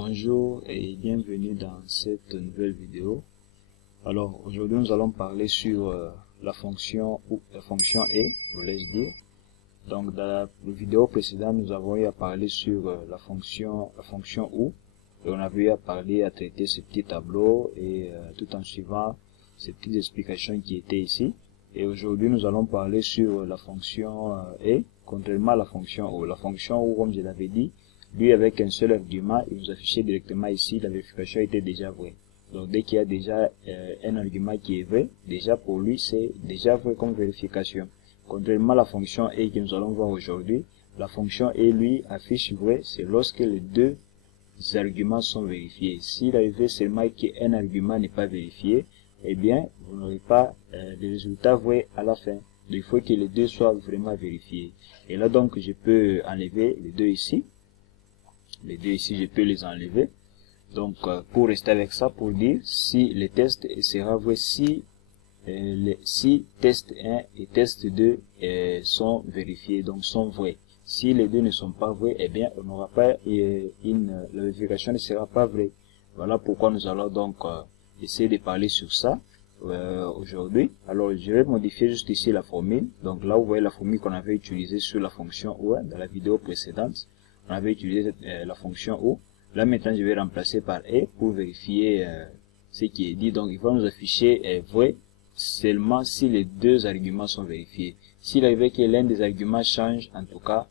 Bonjour et bienvenue dans cette nouvelle vidéo. Alors aujourd'hui nous allons parler sur la fonction et, voulais-je dire. Donc dans la vidéo précédente nous avons eu à parler sur la fonction ou, et on avait eu à traiter ce petit tableau et tout en suivant ces petites explications qui étaient ici. Et aujourd'hui nous allons parler sur la fonction et, contrairement à la fonction ou. La fonction ou, comme je l'avais dit, lui, avec un seul argument, il nous affichait directement ici, la vérification était déjà vraie. Donc, dès qu'il y a déjà un argument qui est vrai, déjà pour lui, c'est déjà vrai comme vérification. Contrairement à la fonction et que nous allons voir aujourd'hui, la fonction et lui affiche vrai, c'est lorsque les deux arguments sont vérifiés. S'il arrivait seulement qu'un argument n'est pas vérifié, eh bien, vous n'aurez pas de résultat vrai à la fin. Donc, il faut que les deux soient vraiment vérifiés. Et là, donc, je peux enlever les deux ici. Les deux ici, je peux les enlever. Donc, pour rester avec ça, pour dire si le test sera vrai, si test 1 et test 2 sont vérifiés, donc sont vrais. Si les deux ne sont pas vrais, eh bien, on n'aura pas la vérification ne sera pas vraie. Voilà pourquoi nous allons donc essayer de parler sur ça aujourd'hui. Alors, je vais modifier juste ici la formule. Donc là, vous voyez la formule qu'on avait utilisée sur la fonction ou dans la vidéo précédente. On avait utilisé la fonction ou. Là maintenant je vais remplacer par et pour vérifier ce qui est dit. Donc il va nous afficher vrai seulement si les deux arguments sont vérifiés. S'il arrive que l'un des arguments change, en tout cas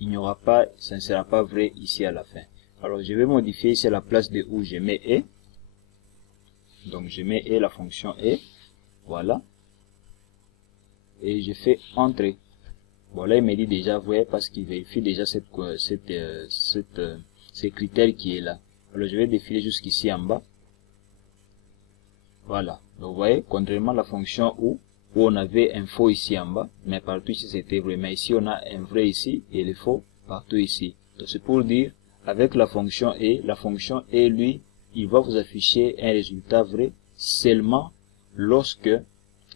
il n'y aura pas, ça ne sera pas vrai ici à la fin. Alors je vais modifier ici à la place de où je mets et. Donc je mets et, la fonction et, voilà, et je fais entrer. Bon, là, il me dit déjà vrai parce qu'il vérifie déjà ces critères qui est là. Alors, je vais défiler jusqu'ici en bas. Voilà. Donc, vous voyez, contrairement à la fonction où on avait un faux ici en bas, mais partout ici c'était vrai. Mais ici, on a un vrai ici et le faux partout ici. Donc, c'est pour dire, avec la fonction et, lui, il va vous afficher un résultat vrai seulement lorsque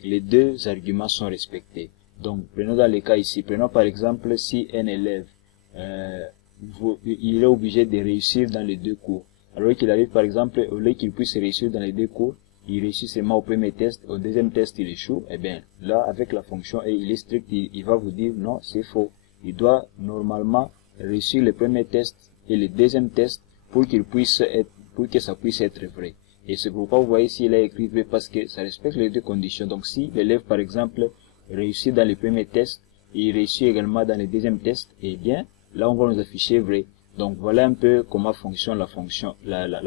les deux arguments sont respectés. Donc, prenons dans les cas ici, prenons par exemple si un élève, il est obligé de réussir dans les deux cours. Alors qu'il arrive par exemple, au lieu qu'il puisse réussir dans les deux cours, il réussit seulement au premier test, au deuxième test il échoue, et bien là avec la fonction et il est strict, il va vous dire non, c'est faux. Il doit normalement réussir le premier test et le deuxième test pour qu'il puisse être, pour que ça puisse être vrai. Et c'est pourquoi vous voyez ici il a écrit vrai parce que ça respecte les deux conditions. Donc si l'élève par exemple réussit dans le premier test et il réussit également dans le deuxième test, eh bien là on va nous afficher vrai. Donc voilà un peu comment fonctionne la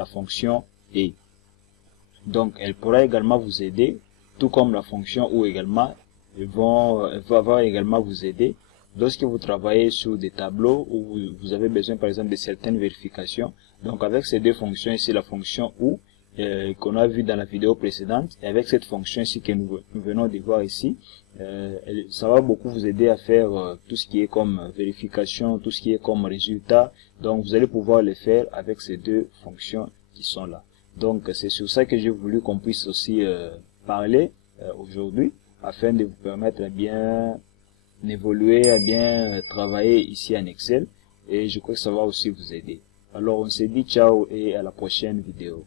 fonction et. Donc elle pourra également vous aider, tout comme la fonction ou également elle va également vous aider lorsque vous travaillez sur des tableaux où vous avez besoin par exemple de certaines vérifications. Donc avec ces deux fonctions ici, la fonction ou qu'on a vu dans la vidéo précédente, et avec cette fonction ici que nous venons de voir ici, ça va beaucoup vous aider à faire tout ce qui est comme vérification, tout ce qui est comme résultat. Donc vous allez pouvoir le faire avec ces deux fonctions qui sont là. Donc c'est sur ça que j'ai voulu qu'on puisse aussi parler aujourd'hui, afin de vous permettre à bien évoluer, à bien travailler ici en Excel, et je crois que ça va aussi vous aider. Alors on se dit ciao et à la prochaine vidéo.